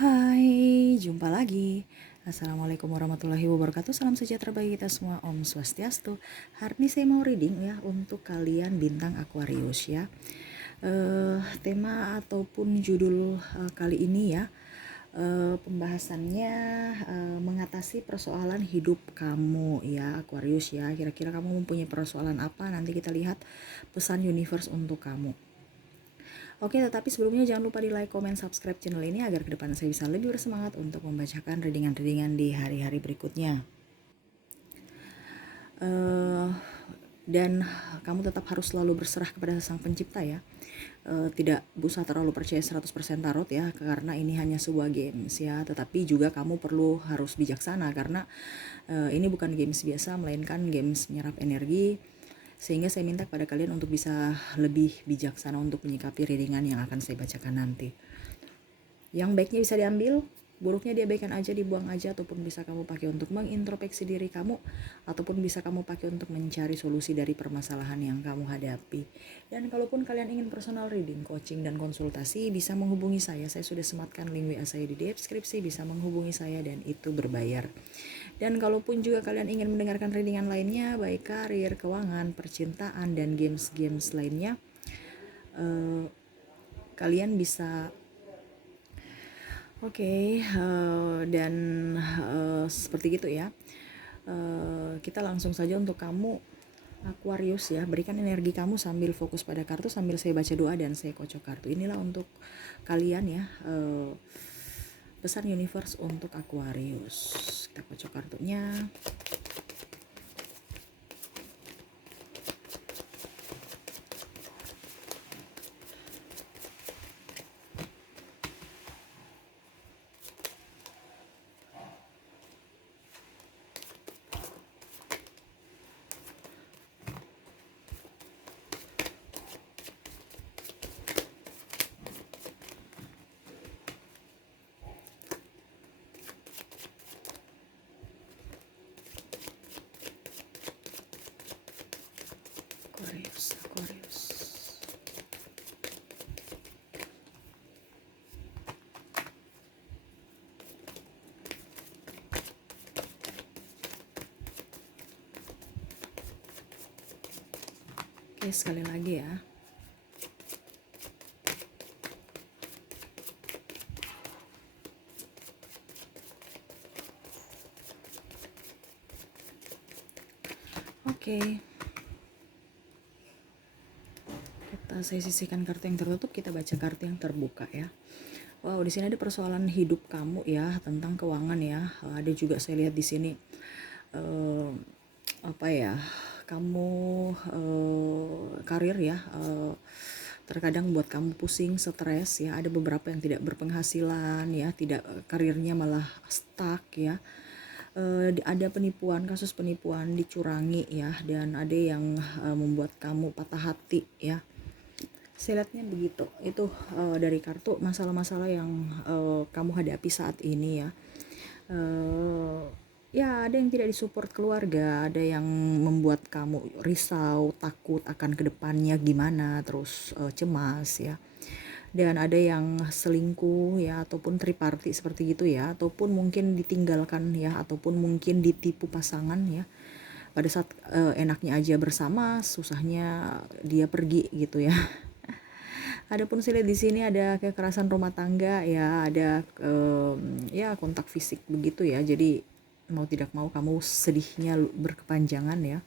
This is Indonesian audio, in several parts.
Hai, jumpa lagi. Assalamualaikum warahmatullahi wabarakatuh. Salam sejahtera bagi kita semua. Om Swastiastu. Hari ini saya mau reading ya untuk kalian bintang Aquarius ya. Tema ataupun judul kali ini ya, pembahasannya mengatasi persoalan hidup kamu ya Aquarius ya. Kira-kira kamu mempunyai persoalan apa? Nanti kita lihat pesan universe untuk kamu. Oke, tetapi sebelumnya jangan lupa di like, comment, subscribe channel ini agar ke depan saya bisa lebih bersemangat untuk membacakan readingan-readingan di hari-hari berikutnya. Dan kamu tetap harus selalu berserah kepada Sang Pencipta ya. Tidak usah terlalu percaya 100% tarot ya, karena ini hanya sebuah games ya. Tetapi juga kamu perlu harus bijaksana karena ini bukan games biasa, melainkan games menyerap energi. Sehingga saya minta kepada kalian untuk bisa lebih bijaksana untuk menyikapi readingan yang akan saya bacakan nanti. Yang baiknya bisa diambil, buruknya diabaikan aja, dibuang aja, ataupun bisa kamu pakai untuk mengintrospeksi diri kamu, ataupun bisa kamu pakai untuk mencari solusi dari permasalahan yang kamu hadapi. Dan kalaupun kalian ingin personal reading, coaching, dan konsultasi, bisa menghubungi saya. Saya sudah sematkan link WA saya di deskripsi, bisa menghubungi saya dan itu berbayar. Dan kalaupun juga kalian ingin mendengarkan readingan lainnya, baik karir, keuangan, percintaan, dan games-games lainnya, kalian bisa dan seperti gitu ya. Kita langsung saja untuk kamu Aquarius ya, berikan energi kamu sambil fokus pada kartu, sambil saya baca doa dan saya kocok kartu. Inilah untuk kalian ya, pesan universe untuk Aquarius. Kita kocok kartunya. Aquarius. Oke, sekali lagi ya. Oke. Saya sisihkan kartu yang tertutup, kita baca kartu yang terbuka ya. Wow, di sini ada persoalan hidup kamu ya, tentang keuangan ya. Ada juga saya lihat di sini kamu karir ya, terkadang buat kamu pusing, stres ya. Ada beberapa yang tidak berpenghasilan ya, tidak, karirnya malah stuck ya. Ada penipuan, kasus penipuan, dicurangi ya, dan ada yang membuat kamu patah hati ya. Saya lihatnya begitu. Itu dari kartu masalah-masalah yang kamu hadapi saat ini ya. Ya, ada yang tidak disupport keluarga, ada yang membuat kamu risau, takut akan kedepannya gimana, terus cemas ya. Dan ada yang selingkuh ya, ataupun triparty seperti gitu ya, ataupun mungkin ditinggalkan ya, ataupun mungkin ditipu pasangan ya. Pada saat enaknya aja bersama, susahnya dia pergi gitu ya. Adapun saya lihat di sini ada kekerasan rumah tangga ya, ada ya kontak fisik begitu ya. Jadi mau tidak mau kamu sedihnya berkepanjangan ya.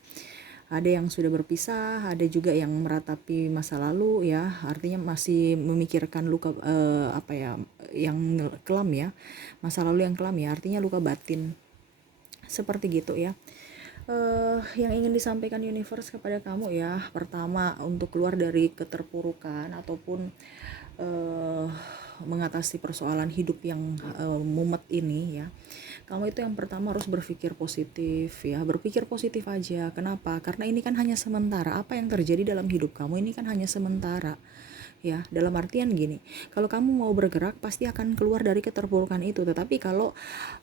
Ada yang sudah berpisah, ada juga yang meratapi masa lalu ya. Artinya masih memikirkan luka yang kelam ya. Masa lalu yang kelam ya, artinya luka batin. Seperti gitu ya. Yang ingin disampaikan universe kepada kamu ya, pertama, untuk keluar dari keterpurukan ataupun mengatasi persoalan hidup yang mumet ini ya, kamu itu yang pertama harus berpikir positif ya, berpikir positif aja. Kenapa? Karena ini kan hanya sementara. Apa yang terjadi dalam hidup kamu ini kan hanya sementara ya, dalam artian gini, kalau kamu mau bergerak pasti akan keluar dari keterpurukan itu. Tetapi kalau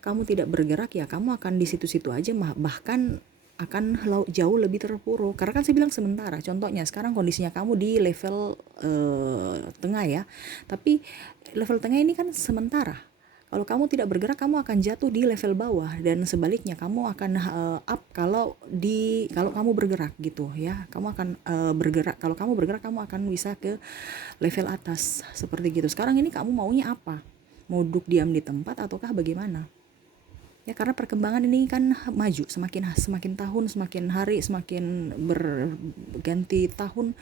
kamu tidak bergerak ya, kamu akan di situ-situ aja, bahkan akan jauh lebih terpuruk. Karena kan saya bilang sementara. Contohnya sekarang kondisinya kamu di level tengah ya, tapi level tengah ini kan sementara. Kalau kamu tidak bergerak, kamu akan jatuh di level bawah, dan sebaliknya kamu akan up kalau kamu bergerak gitu ya. Kamu akan bergerak. Kalau kamu bergerak, kamu akan bisa ke level atas seperti gitu. Sekarang ini kamu maunya apa? Mau duduk diam di tempat ataukah bagaimana? Ya, karena perkembangan ini kan maju, semakin semakin tahun, semakin hari, semakin berganti tahun,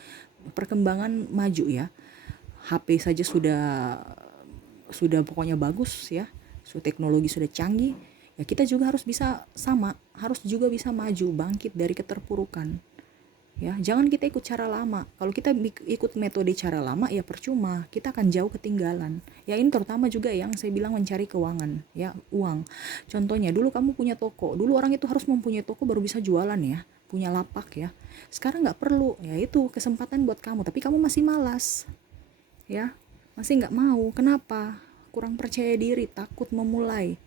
perkembangan maju ya. HP saja sudah pokoknya bagus ya. Teknologi sudah canggih. Ya, kita juga harus bisa sama, harus juga bisa maju, bangkit dari keterpurukan. Ya, jangan kita ikut cara lama. Kalau kita ikut metode cara lama, ya percuma, kita akan jauh ketinggalan. Ya, ini terutama juga yang saya bilang mencari keuangan, ya, uang. Contohnya, dulu kamu punya toko, dulu orang itu harus mempunyai toko baru bisa jualan ya, punya lapak ya. Sekarang nggak perlu, ya itu kesempatan buat kamu, tapi kamu masih malas, ya, masih nggak mau. Kenapa? Kurang percaya diri, takut memulai.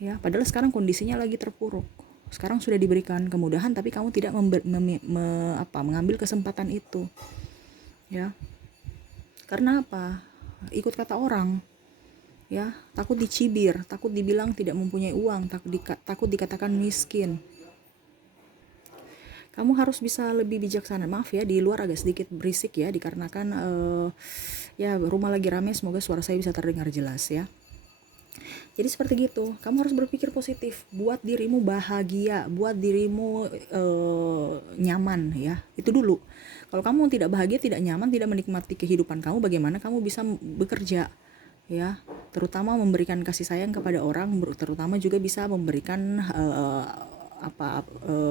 Ya, padahal sekarang kondisinya lagi terpuruk. Sekarang sudah diberikan kemudahan, tapi kamu tidak mengambil kesempatan itu. Ya, karena apa? Ikut kata orang. Ya, takut dicibir, takut dibilang tidak mempunyai uang, takut dikatakan miskin. Kamu harus bisa lebih bijaksana. Maaf ya, di luar agak sedikit berisik ya, dikarenakan ya rumah lagi rame. Semoga suara saya bisa terdengar jelas ya. Jadi seperti gitu, kamu harus berpikir positif, buat dirimu bahagia, buat dirimu nyaman ya. Itu dulu. Kalau kamu tidak bahagia, tidak nyaman, tidak menikmati kehidupan kamu, bagaimana kamu bisa bekerja ya? Terutama memberikan kasih sayang kepada orang, terutama juga bisa memberikan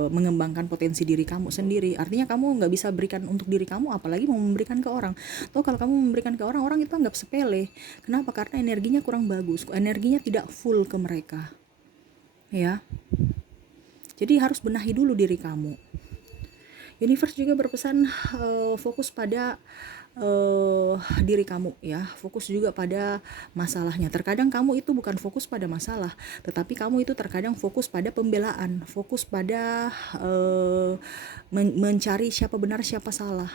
mengembangkan potensi diri kamu sendiri. Artinya kamu nggak bisa berikan untuk diri kamu, apalagi mau memberikan ke orang. Toh kalau kamu memberikan ke orang, orang itu anggap sepele. Kenapa? Karena energinya kurang bagus, energinya tidak full ke mereka ya. Jadi harus benahi dulu diri kamu. Universe juga berpesan fokus pada diri kamu ya, fokus juga pada masalahnya. Terkadang kamu itu bukan fokus pada masalah, tetapi kamu itu terkadang fokus pada pembelaan, fokus pada mencari siapa benar siapa salah.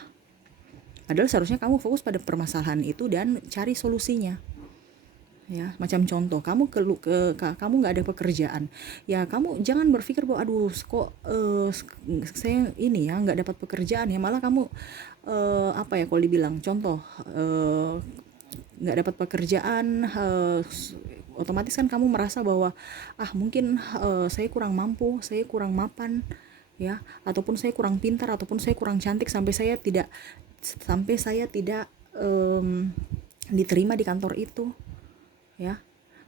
Padahal seharusnya kamu fokus pada permasalahan itu dan cari solusinya. Ya, macam contoh, kamu nggak ada pekerjaan, ya kamu jangan berpikir bahwa aduh kok saya ini ya nggak dapat pekerjaan ya, malah kamu apa ya, kalau dibilang contoh nggak dapat pekerjaan, otomatis kan kamu merasa bahwa mungkin saya kurang mampu, saya kurang mapan ya, ataupun saya kurang pintar, ataupun saya kurang cantik sampai saya tidak diterima di kantor itu ya.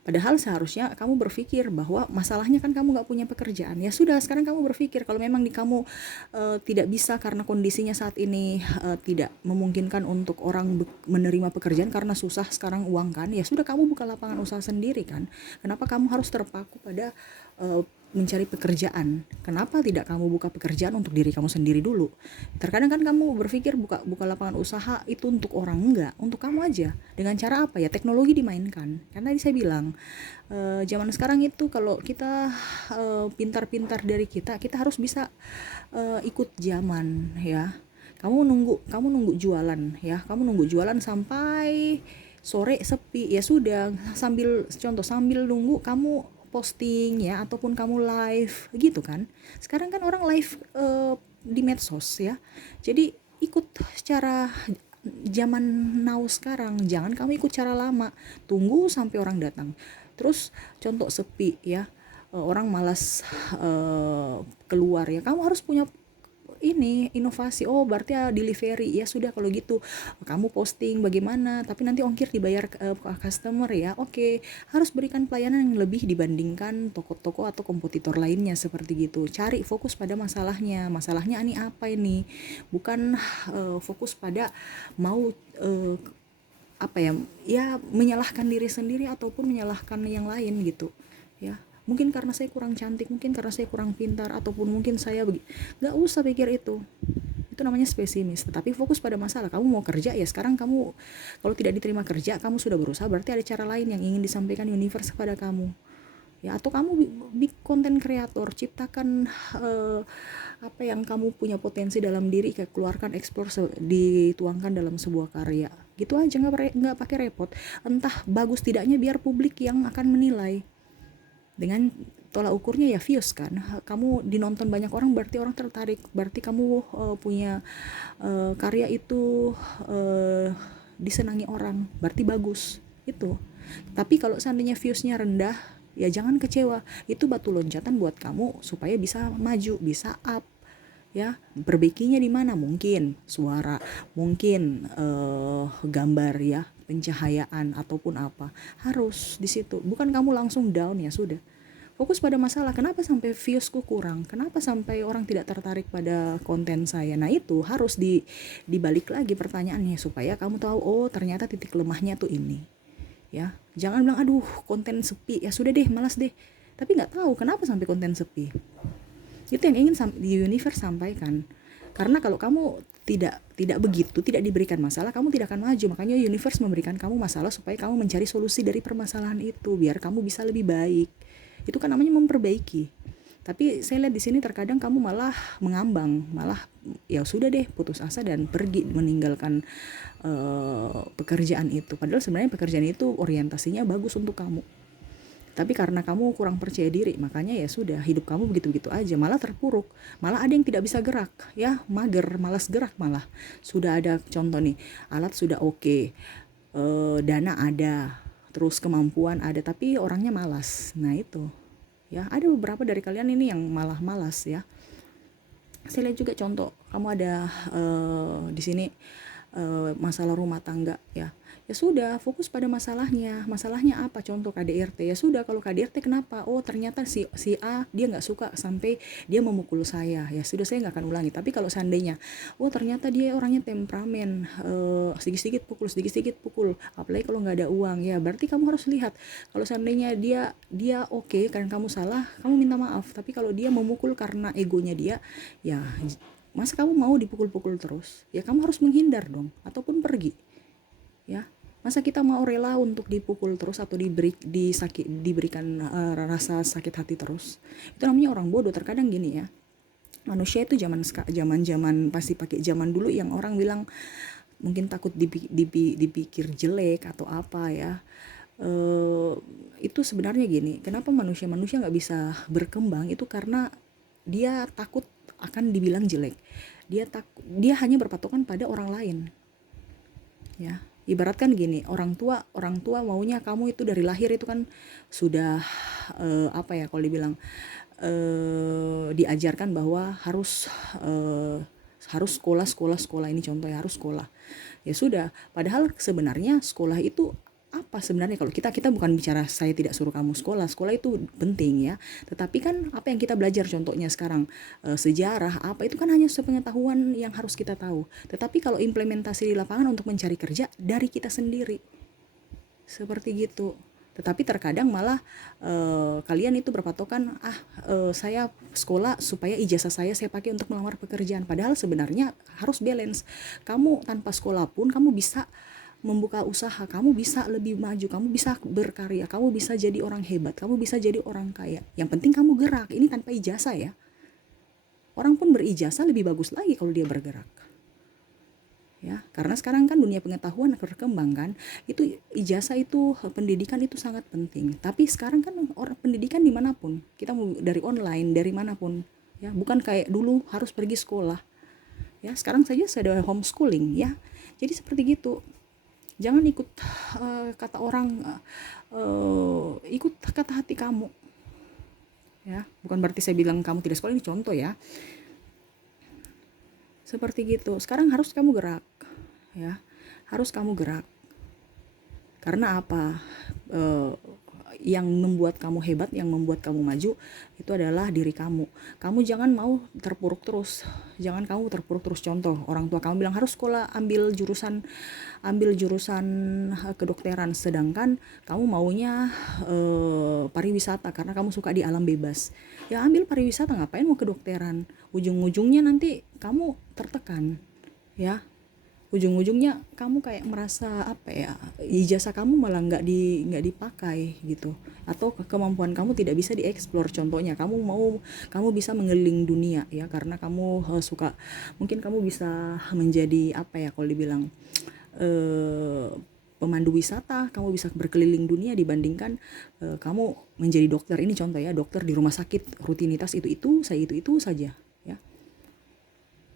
Padahal seharusnya kamu berpikir bahwa masalahnya kan kamu gak punya pekerjaan. Ya sudah, sekarang kamu berpikir kalau memang kamu tidak bisa karena kondisinya saat ini tidak memungkinkan untuk orang menerima pekerjaan karena susah sekarang uang kan. Ya sudah, kamu buka lapangan usaha sendiri kan. Kenapa kamu harus terpaku pada mencari pekerjaan? Kenapa tidak kamu buka pekerjaan untuk diri kamu sendiri dulu? Terkadang kan kamu berpikir buka lapangan usaha itu untuk orang, enggak, untuk kamu aja. Dengan cara apa ya? Teknologi dimainkan. Karena tadi saya bilang zaman sekarang itu kalau kita pintar-pintar dari kita harus bisa ikut zaman ya. Kamu nunggu jualan ya, kamu nunggu jualan sampai sore sepi, ya sudah, sambil nunggu kamu posting ya, ataupun kamu live gitu kan. Sekarang kan orang live di medsos ya. Jadi ikut cara zaman now sekarang, jangan kamu ikut cara lama, tunggu sampai orang datang. Terus contoh sepi ya, orang malas keluar ya, kamu harus punya ini inovasi. Berarti delivery, ya sudah kalau gitu kamu posting bagaimana, tapi nanti ongkir dibayar ke customer ya. Oke, harus berikan pelayanan yang lebih dibandingkan toko-toko atau kompetitor lainnya seperti gitu. Cari fokus pada masalahnya ini apa ini, bukan fokus pada mau menyalahkan diri sendiri ataupun menyalahkan yang lain gitu ya. Mungkin karena saya kurang cantik, mungkin karena saya kurang pintar, ataupun mungkin saya nggak usah pikir itu namanya spesimis. Tetapi fokus pada masalah. Kamu mau kerja ya, sekarang kamu kalau tidak diterima kerja, kamu sudah berusaha, berarti ada cara lain yang ingin disampaikan universe kepada kamu ya, atau kamu konten kreator, ciptakan apa yang kamu punya potensi dalam diri, kayak keluarkan, explore, dituangkan dalam sebuah karya gitu aja, nggak pakai repot. Entah bagus tidaknya biar publik yang akan menilai, dengan tolak ukurnya ya views kan. Kamu dinonton banyak orang berarti orang tertarik, berarti kamu punya karya itu disenangi orang, berarti bagus itu. Tapi kalau seandainya viewsnya rendah, ya jangan kecewa, itu batu loncatan buat kamu supaya bisa maju, bisa up ya. Perbaikinya di mana? Mungkin suara, mungkin gambar ya, pencahayaan ataupun apa, harus di situ. Bukan kamu langsung down ya sudah. Fokus pada masalah, kenapa sampai viewsku kurang, kenapa sampai orang tidak tertarik pada konten saya. Nah itu harus dibalik lagi pertanyaannya, supaya kamu tahu, oh ternyata titik lemahnya tuh ini ya. Jangan bilang aduh konten sepi, ya sudah deh malas deh, tapi nggak tahu kenapa sampai konten sepi. Itu yang ingin di universe sampaikan. Karena kalau kamu tidak begitu, tidak diberikan masalah, kamu tidak akan maju. Makanya universe memberikan kamu masalah supaya kamu mencari solusi dari permasalahan itu, biar kamu bisa lebih baik. Itu kan namanya memperbaiki. Tapi saya lihat di sini terkadang kamu malah mengambang, malah ya sudah deh putus asa dan pergi meninggalkan pekerjaan itu. Padahal sebenarnya pekerjaan itu orientasinya bagus untuk kamu. Tapi karena kamu kurang percaya diri, makanya ya sudah, hidup kamu begitu-begitu aja, malah terpuruk. Malah ada yang tidak bisa gerak, ya mager, malas gerak malah. Sudah ada contoh nih, alat sudah oke, dana ada, terus kemampuan ada, tapi orangnya malas. Nah itu, ya ada beberapa dari kalian ini yang malah malas ya. Saya lihat juga contoh, kamu ada di sini masalah rumah tangga ya. Ya sudah, fokus pada masalahnya. Masalahnya apa? Contoh KDRT. Ya sudah, kalau KDRT kenapa? Oh ternyata si A dia nggak suka sampai dia memukul saya. Ya sudah, saya nggak akan ulangi. Tapi kalau seandainya, oh ternyata dia orangnya temperamen, sedikit-sedikit pukul. Apalagi kalau nggak ada uang, ya berarti kamu harus lihat. Kalau seandainya dia oke, karena kamu salah, kamu minta maaf. Tapi kalau dia memukul karena egonya dia, ya masa kamu mau dipukul-pukul terus? Ya kamu harus menghindar dong, ataupun pergi. Ya, masa kita mau rela untuk dipukul terus atau diberikan rasa sakit hati terus? Itu namanya orang bodoh. Terkadang gini ya, manusia itu zaman pasti pakai zaman dulu yang orang bilang mungkin takut dipikir jelek atau apa ya. Itu sebenarnya gini, kenapa manusia nggak bisa berkembang, itu karena dia takut akan dibilang jelek. Dia hanya berpatokan pada orang lain ya. Ibaratkan gini, orang tua maunya kamu itu dari lahir itu kan sudah apa ya kalau dibilang diajarkan bahwa harus sekolah ini contoh ya, harus sekolah. Ya sudah, padahal sebenarnya sekolah itu apa sebenarnya? Kalau kita bukan bicara saya tidak suruh kamu sekolah itu penting ya, tetapi kan apa yang kita belajar contohnya sekarang sejarah apa itu kan hanya sepengetahuan yang harus kita tahu, tetapi kalau implementasi di lapangan untuk mencari kerja dari kita sendiri seperti gitu. Tetapi terkadang malah kalian itu berpatokan saya sekolah supaya ijazah saya pakai untuk melamar pekerjaan, padahal sebenarnya harus balance. Kamu tanpa sekolah pun kamu bisa membuka usaha, kamu bisa lebih maju, kamu bisa berkarya, kamu bisa jadi orang hebat, kamu bisa jadi orang kaya. Yang penting kamu gerak, ini tanpa ijazah ya. Orang pun berijazah lebih bagus lagi kalau dia bergerak. Ya, karena sekarang kan dunia pengetahuan berkembang kan, itu ijazah itu, pendidikan itu sangat penting. Tapi sekarang kan orang pendidikan dimanapun, kita mau dari online, dari manapun, ya bukan kayak dulu harus pergi sekolah. Ya, sekarang saja sudah homeschooling ya. Jadi seperti gitu. Jangan ikut kata orang, ikut kata hati kamu. Ya, bukan berarti saya bilang kamu tidak sekolah, ini contoh ya. Seperti gitu. Sekarang harus kamu gerak. Ya, harus kamu gerak. Karena apa? Yang membuat kamu hebat, yang membuat kamu maju itu adalah diri kamu. Kamu jangan mau terpuruk terus. Jangan kamu terpuruk terus. Contoh, orang tua kamu bilang harus sekolah, ambil jurusan kedokteran, sedangkan kamu maunya pariwisata karena kamu suka di alam bebas. Ya ambil pariwisata, ngapain mau kedokteran? Ujung-ujungnya nanti kamu tertekan. Ya. ujung-ujungnya kamu kayak merasa apa ya, ijazah kamu malah nggak dipakai gitu, atau kemampuan kamu tidak bisa dieksplor. Contohnya kamu bisa mengeliling dunia ya, karena kamu suka, mungkin kamu bisa menjadi apa ya, kalau dibilang eh, pemandu wisata, kamu bisa berkeliling dunia dibandingkan kamu menjadi dokter. Ini contoh ya, dokter di rumah sakit rutinitas itu saja ya.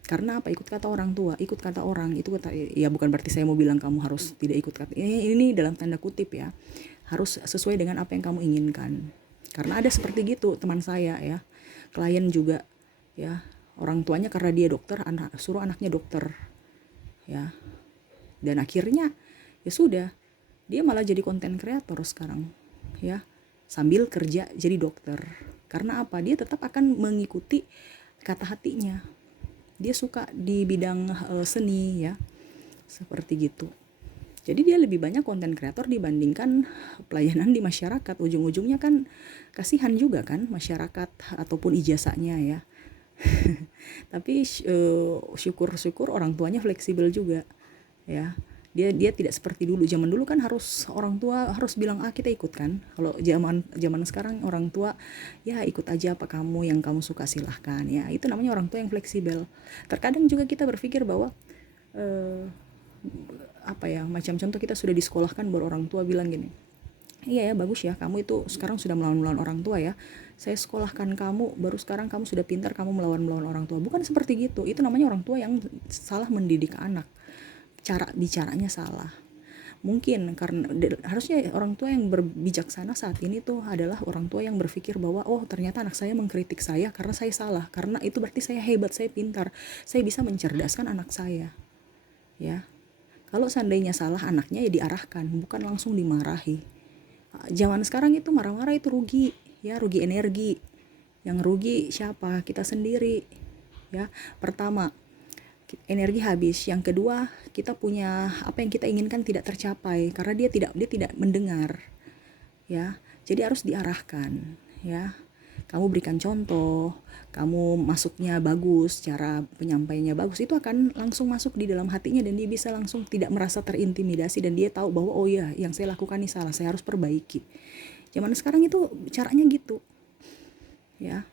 Karena apa? Ikut kata orang tua, ikut kata orang, itu kata ya, bukan berarti saya mau bilang kamu harus tidak ikut kata. Ini dalam tanda kutip ya. Harus sesuai dengan apa yang kamu inginkan. Karena ada seperti gitu teman saya ya. Klien juga ya. Orang tuanya karena dia dokter, suruh anaknya dokter ya. Dan akhirnya ya sudah, dia malah jadi konten kreator sekarang ya. Sambil kerja jadi dokter. Karena apa? Dia tetap akan mengikuti kata hatinya. Dia suka di bidang seni ya, seperti gitu. Jadi dia lebih banyak konten kreator dibandingkan pelayanan di masyarakat. Ujung-ujungnya kan kasihan juga kan masyarakat ataupun ijazahnya ya. Tapi syukur-syukur orang tuanya fleksibel juga ya. Dia tidak seperti dulu. Zaman dulu kan harus orang tua harus bilang kita ikut kan. Kalau zaman sekarang orang tua ya ikut aja, apa kamu yang kamu suka silahkan ya. Itu namanya orang tua yang fleksibel. Terkadang juga kita berpikir bahwa apa ya, macam contoh kita sudah disekolahkan baru orang tua bilang gini, iya ya bagus ya, kamu itu sekarang sudah melawan orang tua ya, saya sekolahkan kamu baru sekarang kamu sudah pintar, kamu melawan orang tua. Bukan seperti gitu. Itu namanya orang tua yang salah mendidik anak, cara bicaranya salah. Mungkin karena harusnya orang tua yang berbijaksana saat ini tuh adalah orang tua yang berpikir bahwa oh ternyata anak saya mengkritik saya karena saya salah, karena itu berarti saya hebat, saya pintar, saya bisa mencerdaskan anak saya ya. Kalau seandainya salah anaknya ya diarahkan, bukan langsung dimarahi. Zaman sekarang itu marah-marah itu rugi ya, rugi energi. Yang rugi siapa? Kita sendiri ya. Pertama, energi habis. Yang kedua, kita punya apa yang kita inginkan tidak tercapai karena dia tidak mendengar ya. Jadi harus diarahkan ya. Kamu berikan contoh, kamu masuknya bagus, cara penyampaiannya bagus, itu akan langsung masuk di dalam hatinya dan dia bisa langsung tidak merasa terintimidasi dan dia tahu bahwa oh ya, yang saya lakukan ini salah, saya harus perbaiki. Zaman sekarang itu caranya gitu ya.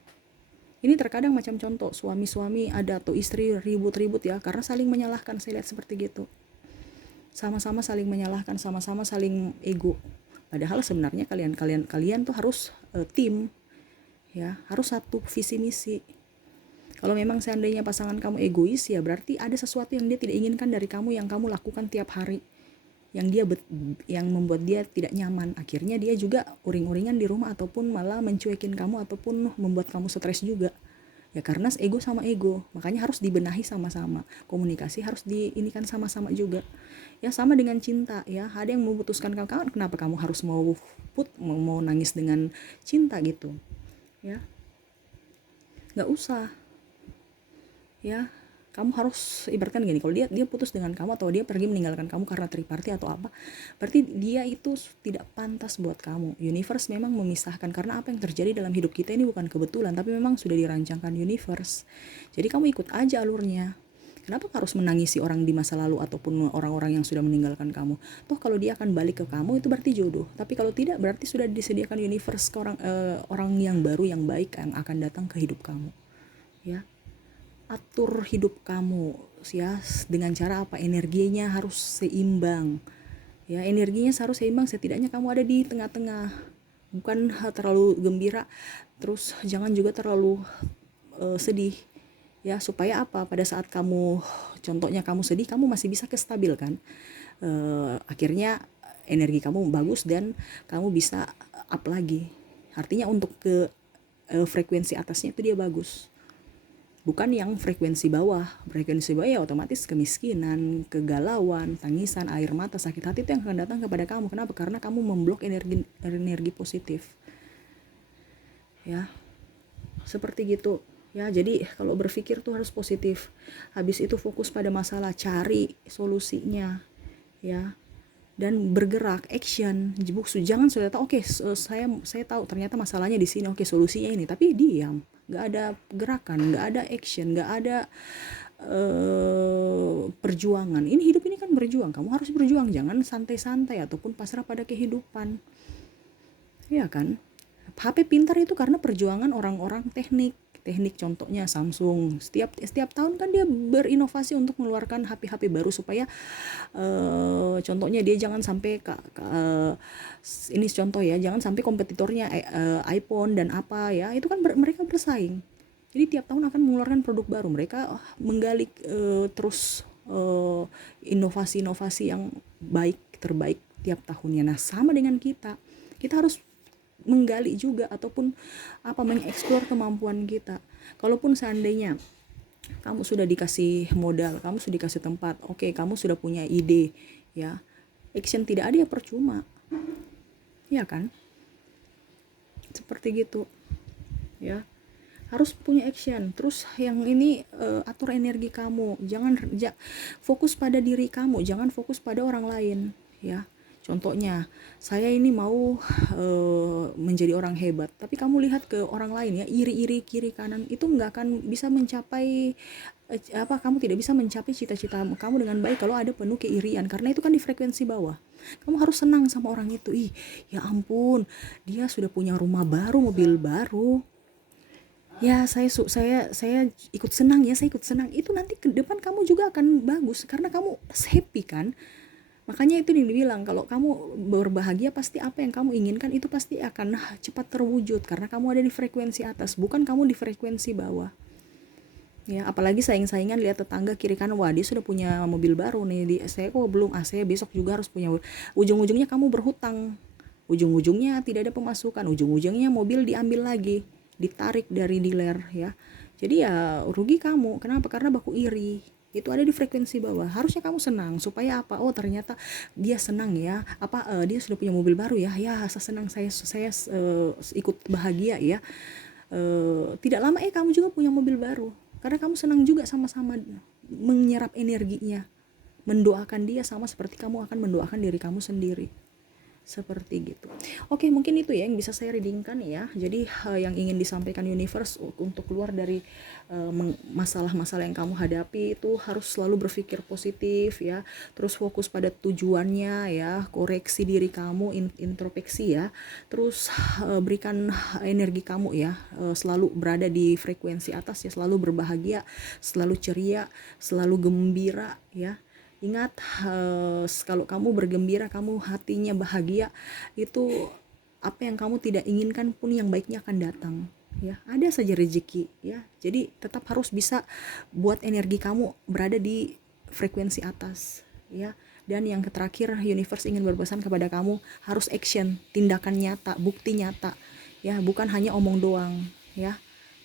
Ini terkadang macam contoh suami-suami ada atau istri ribut-ribut ya karena saling menyalahkan. Saya lihat seperti gitu, sama-sama saling menyalahkan, sama-sama saling ego. Padahal sebenarnya kalian tuh harus tim ya, harus satu visi misi. Kalau memang seandainya pasangan kamu egois ya berarti ada sesuatu yang dia tidak inginkan dari kamu yang kamu lakukan tiap hari, yang membuat dia tidak nyaman. Akhirnya dia juga uring-uringan di rumah ataupun malah mencuekin kamu ataupun membuat kamu stres juga. Ya karena ego sama ego, makanya harus dibenahi sama-sama. Komunikasi harus diinikan sama-sama juga. Ya sama dengan cinta ya, ada yang memutuskan kamu, kenapa kamu harus mau nangis dengan cinta gitu. Ya, nggak usah ya. Kamu harus ibaratkan gini, kalau dia putus dengan kamu atau dia pergi meninggalkan kamu karena triparty atau apa, berarti dia itu tidak pantas buat kamu. Universe memang memisahkan karena apa yang terjadi dalam hidup kita ini bukan kebetulan, tapi memang sudah dirancangkan universe. Jadi kamu ikut aja alurnya. Kenapa harus menangisi orang di masa lalu ataupun orang-orang yang sudah meninggalkan kamu? Toh kalau dia akan balik ke kamu itu berarti jodoh. Tapi kalau tidak berarti sudah disediakan universe ke orang yang baru yang baik yang akan datang ke hidup kamu. Ya. Atur hidup kamu ya dengan cara apa? Energinya harus seimbang. Ya, energinya harus seimbang, setidaknya kamu ada di tengah-tengah. Bukan terlalu gembira, terus jangan juga terlalu sedih. Ya, supaya apa? Pada saat contohnya kamu sedih, kamu masih bisa kestabil kan? Akhirnya energi kamu bagus dan kamu bisa up lagi. Artinya untuk ke frekuensi atasnya itu dia bagus. Bukan yang frekuensi bawah ya otomatis kemiskinan, kegalauan, tangisan, air mata, sakit hati itu yang akan datang kepada kamu. Kenapa? Karena kamu memblok energi positif ya, seperti gitu ya. Jadi kalau berpikir tuh harus positif, habis itu fokus pada masalah, cari solusinya ya, dan bergerak, action. Jangan sudah tahu oke, saya tahu ternyata masalahnya di sini, oke solusinya ini, tapi diam, nggak ada gerakan, nggak ada action, nggak ada perjuangan. Ini hidup ini kan berjuang, kamu harus berjuang, jangan santai-santai ataupun pasrah pada kehidupan. Ya kan? HP pintar itu karena perjuangan orang-orang teknik. Teknik contohnya Samsung. Setiap tahun kan dia berinovasi untuk mengeluarkan HP-HP baru supaya contohnya dia jangan sampai ini contoh ya, jangan sampai kompetitornya iPhone dan apa ya, itu kan mereka bersaing. Jadi tiap tahun akan mengeluarkan produk baru. Mereka menggali terus inovasi-inovasi yang baik, terbaik tiap tahunnya. Nah, sama dengan kita. Kita harus menggali juga ataupun mengeksplor kemampuan kita. Kalaupun seandainya kamu sudah dikasih modal, kamu sudah dikasih tempat, oke, kamu sudah punya ide, ya, action tidak ada ya percuma, ya kan? Seperti gitu, ya, harus punya action. Terus yang ini atur energi kamu, jangan fokus pada diri kamu, jangan fokus pada orang lain, ya. Contohnya, saya ini mau menjadi orang hebat, tapi kamu lihat ke orang lain ya, iri-iri kiri kanan, itu nggak akan bisa mencapai kamu tidak bisa mencapai cita-cita kamu dengan baik kalau ada penuh keirian, karena itu kan di frekuensi bawah. Kamu harus senang sama orang itu. Ih, ya ampun, dia sudah punya rumah baru, mobil baru. Ya, saya ikut senang ya, saya ikut senang. Itu nanti ke depan kamu juga akan bagus karena kamu happy kan. Makanya itu yang dibilang, kalau kamu berbahagia pasti apa yang kamu inginkan itu pasti akan cepat terwujud karena kamu ada di frekuensi atas, bukan kamu di frekuensi bawah. Ya, apalagi saing-saingan lihat tetangga kiri kanan, wah dia sudah punya mobil baru nih, saya kok belum, saya besok juga harus punya. Ujung-ujungnya kamu berhutang, ujung-ujungnya tidak ada pemasukan, ujung-ujungnya mobil diambil lagi, ditarik dari dealer ya. Jadi ya rugi kamu. Kenapa? Karena baku iri. Itu ada di frekuensi bawah. Harusnya kamu senang supaya apa? Oh, ternyata dia senang ya. Dia sudah punya mobil baru ya. Ya, saya senang, saya ikut bahagia ya. Tidak lama kamu juga punya mobil baru. Karena kamu senang juga sama-sama menyerap energinya. Mendoakan dia sama seperti kamu akan mendoakan diri kamu sendiri. Seperti gitu. Oke, mungkin itu ya yang bisa saya readingkan ya. Jadi yang ingin disampaikan universe untuk keluar dari masalah-masalah yang kamu hadapi itu harus selalu berpikir positif ya. Terus fokus pada tujuannya ya, koreksi diri kamu, introspeksi ya. Terus berikan energi kamu ya, selalu berada di frekuensi atas ya, selalu berbahagia, selalu ceria, selalu gembira ya. Ingat, kalau kamu bergembira, kamu hatinya bahagia, itu apa yang kamu tidak inginkan pun yang baiknya akan datang. Ya, ada saja rezeki ya. Jadi tetap harus bisa buat energi kamu berada di frekuensi atas ya. Dan yang terakhir, universe ingin berpesan kepada kamu, harus action, tindakan nyata, bukti nyata ya, bukan hanya omong doang ya.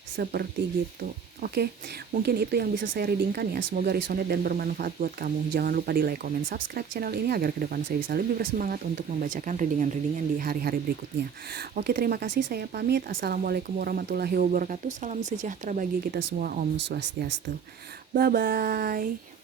Seperti gitu. Oke, mungkin itu yang bisa saya readingkan ya. Semoga resonate dan bermanfaat buat kamu. Jangan lupa di like, comment, subscribe channel ini agar ke depan saya bisa lebih bersemangat untuk membacakan readingan-readingan di hari-hari berikutnya. Oke, terima kasih. Saya pamit. Assalamualaikum warahmatullahi wabarakatuh. Salam sejahtera bagi kita semua. Om Swastiastu. Bye-bye.